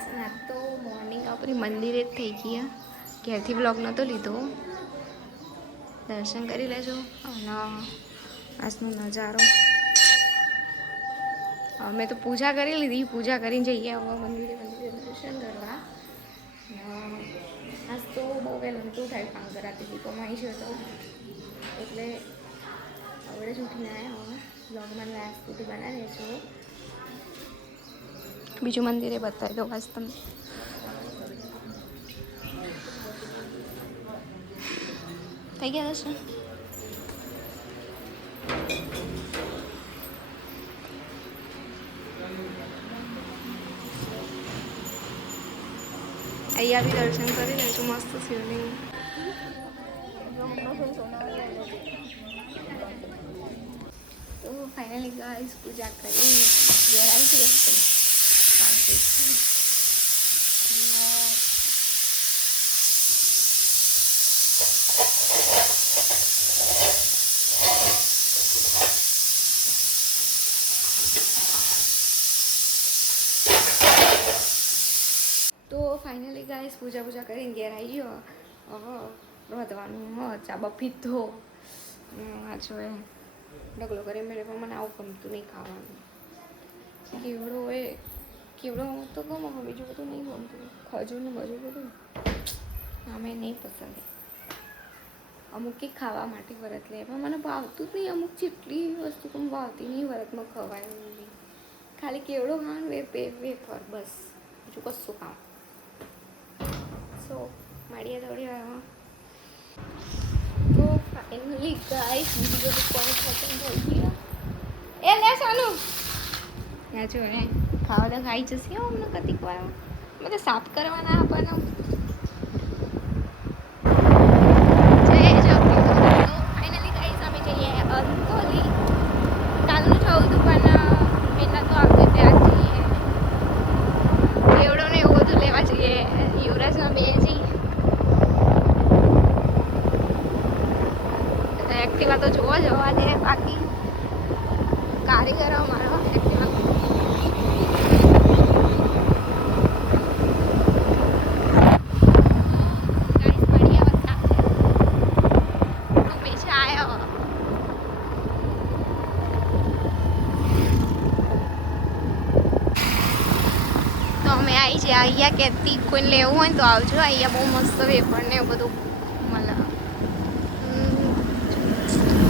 Guys ના તો morning આપણી મંદિરે જ થઈ ગયા. ઘેરથી વ્લોગ નહોતો લીધો. દર્શન કરી લેજો અને આજનો નજારો. અમે તો પૂજા કરી લીધી. પૂજા કરીને જઈએ હવે મંદિરે દર્શન કરવા. આજ તો બહુ વહેલું નહોતું થાય કામ કરાતી હતી કમાઈ છે તો એટલે હવે જ ઉઠીને આવ્યા. હવે વ્લોગમાં લાસ્ટ સુધી બનાવી દેજો. બીજું મંદિરે બતાવી દો આજ તમને. થઈ ગયા દર્શન? અહીંયા બી દર્શન કરી લેજો. મસ્ત શિવલિંગ. તો ફાઇનલી ગાઈસ પૂજા કરી ઘેર આવી ગઈ. તો ફાઇનલી ગાઈસ પૂજા કરીને ઘેર આવી ગયો. હવે રોધવાનું ચા બફી ધો આ જો ડગલો કરી મેળે પણ મને આવું ગમતું નહીં ખાવાનું. કેવડો તો ગમે બીજું બધું નહીં ગમતું. ખજૂર ને બધું બધું અમે નહીં પસંદ. અમુક કે ખાવા માટે વરત લે પણ મને ભાવતું જ નહીં. અમુક જેટલી વસ્તુ પણ ભાવતી નહીં વરતમાં ખવાય નહીં. ખાલી કેવડો ખાવાનું વેફર બસ, બીજું કશું ખાવ. સો મળીએ થોડી વારમાં. તો ફાઇનલી ગાઈસ બીજું બધું કોણ ખતમ થઈ ગયું. એ લે સાનું ત્યાં જો ખાવા તો ખાઈ જશે અમને કતિક વારમાં. મેં તો સાફ કરવાના આપવાનો. ફાઇનલી ગાઈસ અમે જઈએ અંતોલી. કાલનું થયું હતું પણ પહેલાં તો આવતી ત્યાં જઈએ. કેવડો ને એવું બધું લેવા જઈએ. યુવરાજના બે જઈએ. એક્ટિવા તો જોવા જવા દે. બાકી કારીગરો મારો એક્ટિવા અહીંયા કહેતી કોઈને લેવું હોય તો આવજો. અહીંયા બહુ મસ્ત વેફર ને એવું બધું મળે.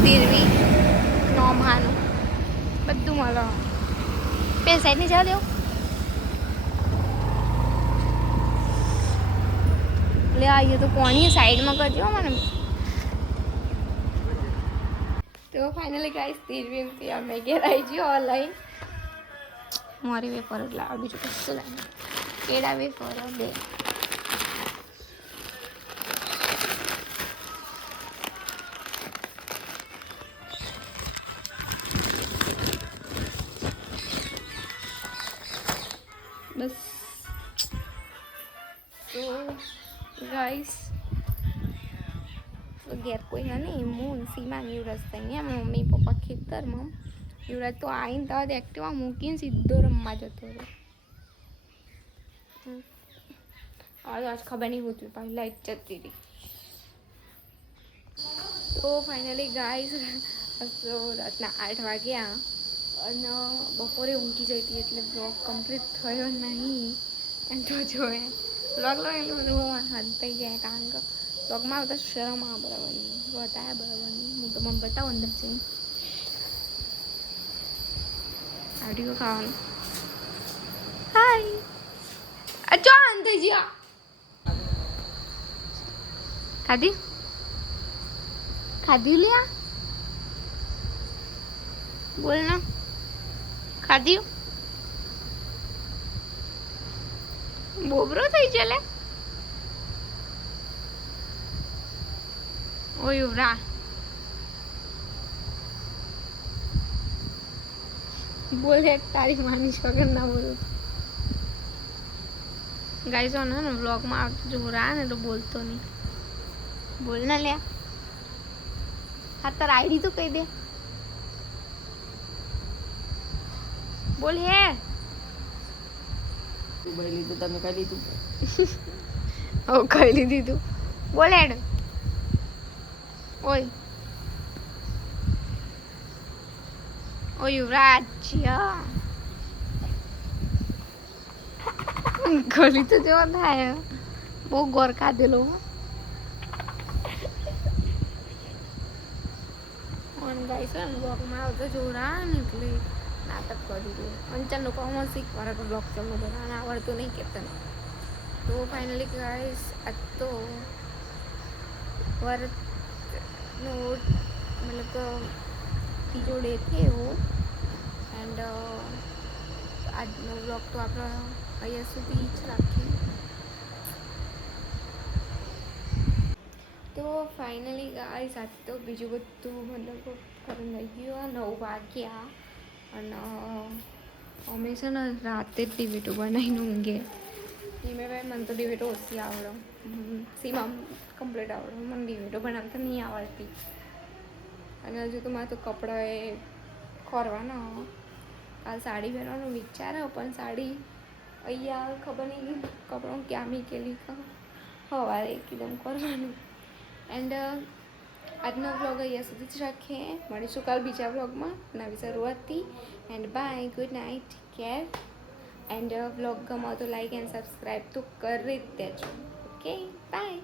તીરવી નોમાનું બધું મળે. બે સાઈડની જવા દેવું લે. આવીએ તો કોની સાઈડમાં કરજો મને. તો ફાઇનલી ગાઈસ તીરવી અમે ઘેર આવી ગયો ઓનલાઈન. મારી વેફર જ લાવ, બીજું કશું લાવ. કેળા વેફર 2. બસ તો ગાઈસ ઘેર કોઈ હા નહીં. હું સીમા યુવરાજ ત્યાં મમ્મી પપ્પા ખેતરમાં. યુવરાજ તો આવીને તરત એક્ટિવા મૂકીને સીધો રમવા જતો રહ્યો. આજ ખબર નહીં હોતી પાછી લાઈટ જતી રહી. તો ફાઇનલી ગાઈસ રાતના 8 વાગ્યા અને બપોરે ઊંઘી જઈ હતી એટલે બ્લોગ કમ્પ્લીટ થયો નહીં. એમ તો જોએ બ્લોગ લો એટલું બધું હાથ થઈ જાય. કારણ કે બ્લોગમાં આવતા શરમ આવે બરાબર નહીં, બતાવ્યા બરાબર નહીં. હું તો મને બતાવું અંદર છે આડિયો ખાવાનું. હાય ચો અંતે જ્યા ખાધી લ્યા બોલ ના ખાધી. બોબરો થઈ ચલે ઓ યુવરા. બોલે તારી માની વગર ના બોલું. ગાઈસ ઓને ને વ્લોગમાં આવતું જો રહા ને તો બોલતો નહીં. બોલ ના લ્યા. હા તાર આઈડી તો કહી દે. બોલ હે ભાઈ લીધું તમે ખાઈ લીધું હવે ખાઈ લીધું બોલ એડ ઓય ઓ યુવરાજ ગળી તો જેવો થાય બહુ ગોર ખાધેલો ગાઈસ બ્લોગમાં આવતો જોરા ને એટલે નાટક કરી દઉં અંચન લોકો આમાં શીખવાડે તો બ્લોગ ચાલુ બનાવવાનું આવડતું નહીં કહેતા તો ફાઇનલી ગાઈસ આજ તો વર્તનો મતલબ ત્રીજો ડે થયો એન્ડ આજનો બ્લોગ તો આપણે અહીંયા સુધી જ રાખીએ તો ફાઇનલી ગાઈસ આજ તો બીજું બધું મતલબ કરીને લઈ ગયું 9 વાગ્યા અને અમે છે ને રાતે જ ડિબેટો બનાવીને ઊંઘે મેં ભાઈ મને તો ડિબેટો ઓછી આવડે સીમા કમ્પ્લીટ આવડે મને ડિબેટો બનાવતા નહીં આવડતી અને હજુ તો મારે તો કપડાં એ ખોરવાના કાલ સાડી પહેરવાનો વિચાર પણ સાડી અહીંયા ખબર નહીં કપડાં ક્યાં મૂકેલી સવારે એકદમ કરવાનું એન્ડ આજનો વ્લોગ અહીંયા સુધી જ રાખીએ મળીશું કાલ બીજા વ્લોગમાં નવી શરૂઆતથી and bye good night care and vlog ગમો તો લાઈક એન્ડ સબસ્ક્રાઈબ તો કરી જ દેજો ઓકે બાય